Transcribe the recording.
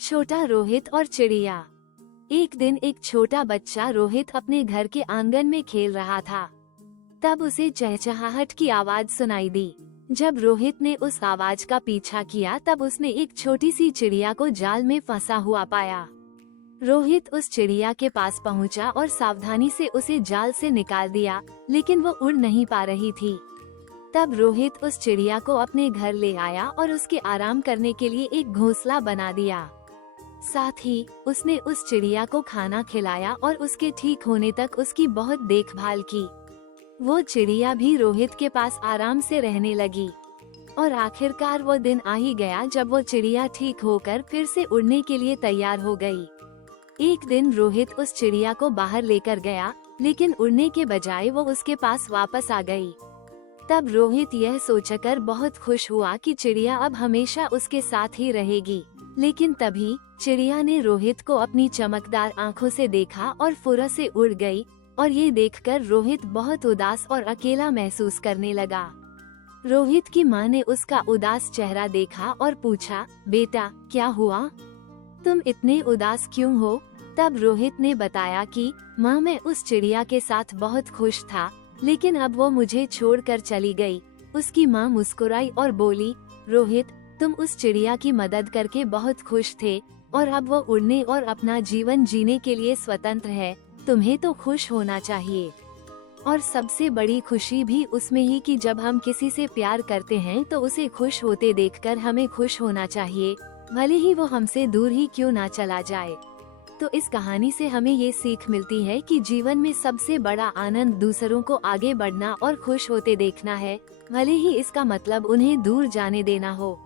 छोटा रोहित और चिड़िया। एक दिन एक छोटा बच्चा रोहित अपने घर के आंगन में खेल रहा था। तब उसे चहचहाहट की आवाज सुनाई दी। जब रोहित ने उस आवाज का पीछा किया तब उसने एक छोटी सी चिड़िया को जाल में फंसा हुआ पाया। रोहित उस चिड़िया के पास पहुंचा और सावधानी से उसे जाल से निकाल दिया, लेकिन वो उड़ नहीं पा रही थी। तब रोहित उस चिड़िया को अपने घर ले आया और उसके आराम करने के लिए एक घोंसला बना दिया। साथ ही उसने उस चिड़िया को खाना खिलाया और उसके ठीक होने तक उसकी बहुत देखभाल की। वो चिड़िया भी रोहित के पास आराम से रहने लगी और आखिरकार वो दिन आ ही गया जब वो चिड़िया ठीक होकर फिर से उड़ने के लिए तैयार हो गई। एक दिन रोहित उस चिड़िया को बाहर लेकर गया, लेकिन उड़ने के बजाय वो उसके पास वापस आ गई। तब रोहित यह सोचकर बहुत खुश हुआ कि चिड़िया अब हमेशा उसके साथ ही रहेगी। लेकिन तभी चिड़िया ने रोहित को अपनी चमकदार आंखों से देखा और फुर्र से उड़ गई, और ये देखकर रोहित बहुत उदास और अकेला महसूस करने लगा। रोहित की माँ ने उसका उदास चेहरा देखा और पूछा, बेटा क्या हुआ? तुम इतने उदास क्यों हो? तब रोहित ने बताया कि माँ, मैं उस चिड़िया के साथ बहुत खुश था, लेकिन अब वो मुझे छोड़कर चली गई। उसकी माँ मुस्कुराई और बोली, रोहित, तुम उस चिड़िया की मदद करके बहुत खुश थे और अब वो उड़ने और अपना जीवन जीने के लिए स्वतंत्र है। तुम्हें तो खुश होना चाहिए। और सबसे बड़ी खुशी भी उसमें ही कि जब हम किसी से प्यार करते हैं तो उसे खुश होते देखकर हमें खुश होना चाहिए, भले ही वो हमसे दूर ही क्यों ना चला जाए। तो इस कहानी से हमें ये सीख मिलती है कि जीवन में सबसे बड़ा आनंद दूसरों को आगे बढ़ना और खुश होते देखना है, भले ही इसका मतलब उन्हें दूर जाने देना हो।